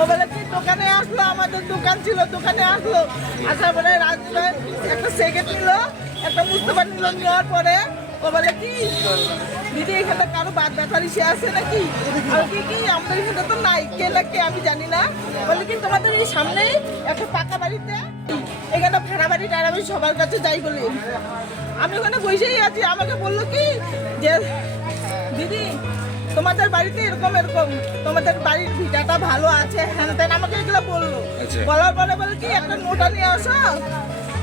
ও বলে কি দোকানে আসলো, আমাদের দোকান ছিল, দোকানে আসলো, আসার পরে রাত্রে একটা সেকেন্ড নিল, একটা মুস্তফা নিল, নেওয়ার পরে ও বলে কি দিদি এখানে কারো বাদ ব্যথার ইসে আছে নাকি? আমি কি আমাদের এখানে তো নাই, কে না কে আমি জানি না। বলে কি তোমাদের এই সামনেই একটা পাকা বাড়িতে এখানে ভাড়া বাড়ি টাড়া বাড়ি সবার কাছে যাই বলি। আমি ওখানে বসেই আছি, আমাকে বললো কি যে দিদি তোমাদের বাড়িতে এরকম এরকম, তোমাদের বাড়ির ভিটাটা ভালো আছে, হ্যান ত্যান আমাকে এগুলো বললো। বলার পরে বলে কি একটা নোটা নিয়ে আসো,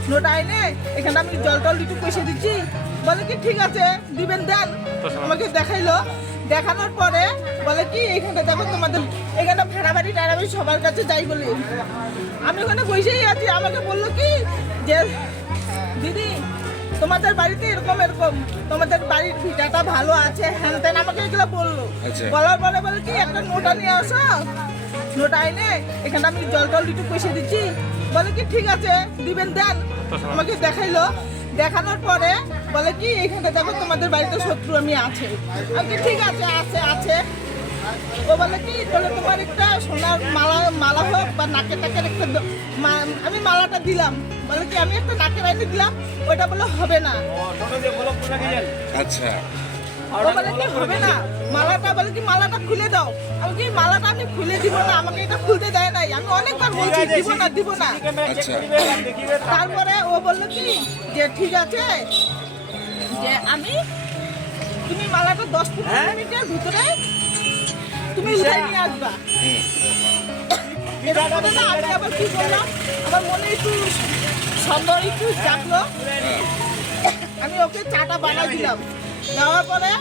নোটা এনে এখানে আমি জল টল একটু পয়সা দিচ্ছি। বলে কি ঠিক আছে দিবেন, দেন। আমাকে দেখাইলো, দেখানোর পরে বলে কি এখানে দেখো তোমাদের এখানে ভাড়া বাড়ি টাড়া বাড়ি সবার কাছে যাই বলি। আমি ওখানে বসেই আছি, আমাকে বললো কি যে দিদি তোমাদের বাড়িতে এরকম এরকম, তোমাদের বাড়ির ভিটাটা ভালো আছে, হ্যান ত্যান আমাকে এগুলো বললো। বলার পরে বলে কি একটা নোটা নিয়ে আসো, নোটা এনে এখানে আমি জল টল একটু পয়সা দিচ্ছি। বলে কি ঠিক আছে দিবেন, দেন। আমাকে দেখাইলো, দেখানোর পরে বলে কি এখানে দেখো তোমাদের বাড়িতে শত্রু আমি আছে। আমি ঠিক আছে আছে আছে। ও বলে কি তাহলে তোমার একটা সোনার মালা হোক বা নাকের টাকের একটা আমি মালাটা দিলাম। বলে কি আমি একটা নাকের আইনে দিলাম, ওইটা বলে হবে না। আচ্ছা, ও বলে কি হবে না, মালাটা বলে কি মালাটা খুলে দাও। আমি কি মালাটা আমি খুলে দিব না, আমাকে এটা খুলতে দেয় নাই। আমি অনেকবার বলছি দিব না দিব না। আচ্ছা, তারপরে ও বললো কি যে ঠিক আছে যে আমি তুমি মালাটা 10-15 মিনিটের ভিতরে তুমি উঠাই নিয়ে আসবা। এটা বলে না, আমি আবার কি করলাম, আমার মনে একটু সন্দেহ একটু জাগলো। আমি ওকে চাটা বানাই দিলাম, দেওয়ার পরে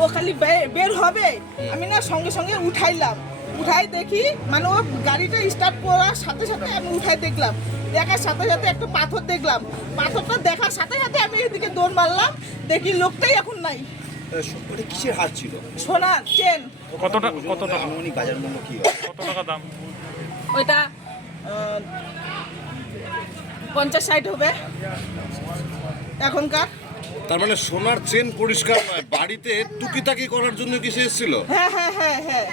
ও খালি বের হবে, আমি না সঙ্গে সঙ্গে উঠাইলাম। উঠাই দেখি মানে ও গাড়িটা স্টার্ট করার সাথে সাথে আমি উঠাই দেখলাম, দেখার সাথে সাথে একটা পাথর দেখলাম। পাথরটা দেখার সাথে সাথে আমি এদিকে দৌড় মারলাম, দেখি লোকটাই এখন নাই। কিসের হাত ছিল? সোনার চেন। কত টাকা আনুমানিক বাজার মূল্য কি? কত টাকা দাম? ওইটা 50-60 হবে এখনকার। তার মানে সোনার চেন পরিষ্কার নয়, বাড়িতে টুকিটাকি করার জন্য কি সে এসেছিল? হ্যাঁ হ্যাঁ হ্যাঁ হ্যাঁ,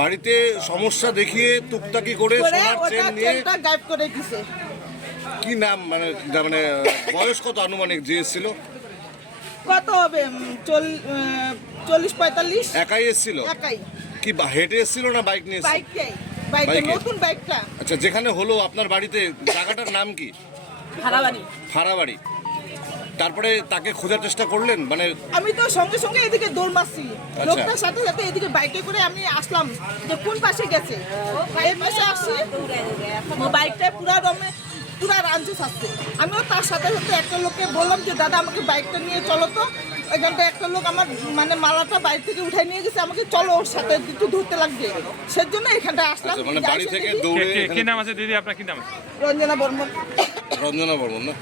বাড়িতে সমস্যা দেখিয়ে টুকটাকি করে করে সোনার ওটা চেন নিয়ে। চেনটা গায়েব করে দিছে। কি নাম মানে মানে বয়স কত আনুমানিক যে এসেছিল? কত হবে 40-45। একাই এসেছিল? একাই। কি হেঁটে এসেছিল না বাইক নিয়ে এসেছিল? বাইকে, বাইকে বাইকে? নতুন বাইকটা। আচ্ছা, যেখানে হলো আপনার বাড়িতে জায়গাটার নাম কি? ভাড়াবাড়ি। ফাড়াবাড়ি। তারপরে তাকে খোঁজার চেষ্টা করলেন মানে? আমি তো সঙ্গে সঙ্গে এদিকে দৌড় মারছি, আচ্ছা। লোকটার সাথে সাথে এদিকে বাইকে করে আমি আসলাম যে কোন পাশে গেছে। এই পাশে আসছি, বাইকটা পুরা রাঞ্চে আসছে। আমিও তার সাথে সাথে একটা লোককে বললাম যে দাদা আমাকে বাইকটা নিয়ে চলো তো। ওইখানটা একটা লোক আমার মানে মালাটা বাইক থেকে উঠাই নিয়ে গেছে, আমাকে চলো ওর সাথে একটু ধরতে লাগবে, সেজন্য এখানটা আসলাম। আচ্ছা, মানে বাড়ি থেকে কি নাম আছে দিদি, আপনার কি নাম আছে? রঞ্জনা বর্মন। রঞ্জনা বর্মন না?